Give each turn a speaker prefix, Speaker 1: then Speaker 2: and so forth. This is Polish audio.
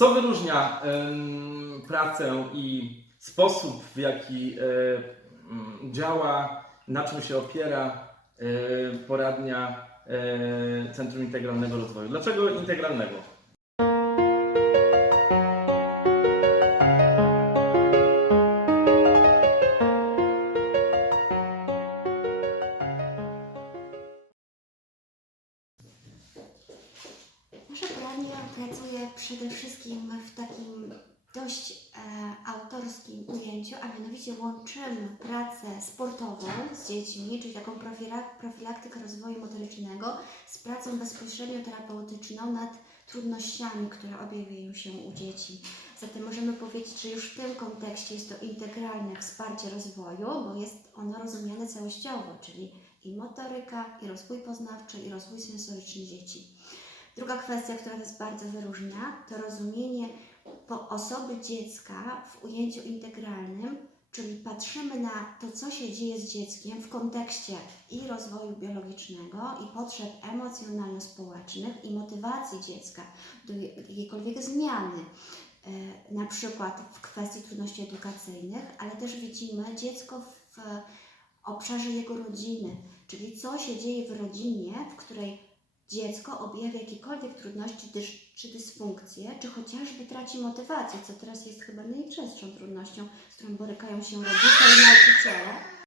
Speaker 1: Co wyróżnia pracę i sposób, w jaki e, mm, działa, na czym się opiera e, poradnia e, Centrum Integralnego Rozwoju? Dlaczego integralnego?
Speaker 2: Poradnia pracuje przede wszystkim w takim dość e, autorskim ujęciu, a mianowicie łączymy pracę sportową z dziećmi, czyli taką profilak- profilaktykę rozwoju motorycznego, z pracą bezpośrednio terapeutyczną nad trudnościami, które objawiają się u dzieci. Zatem możemy powiedzieć, że już w tym kontekście jest to integralne wsparcie rozwoju, bo jest ono rozumiane całościowo, czyli i motoryka, i rozwój poznawczy, i rozwój sensoryczny dzieci. Druga kwestia, która nas bardzo wyróżnia, to rozumienie po osoby dziecka w ujęciu integralnym, czyli patrzymy na to, co się dzieje z dzieckiem w kontekście i rozwoju biologicznego, i potrzeb emocjonalno-społecznych, i motywacji dziecka do jakiejkolwiek zmiany. E, Na przykład w kwestii trudności edukacyjnych, ale też widzimy dziecko w obszarze jego rodziny, czyli co się dzieje w rodzinie, w której dziecko objawia jakiekolwiek trudności dysz- czy dysfunkcje, czy chociażby traci motywację, co teraz jest chyba najczęstszą trudnością, z którą borykają się rodzice i nauczyciele.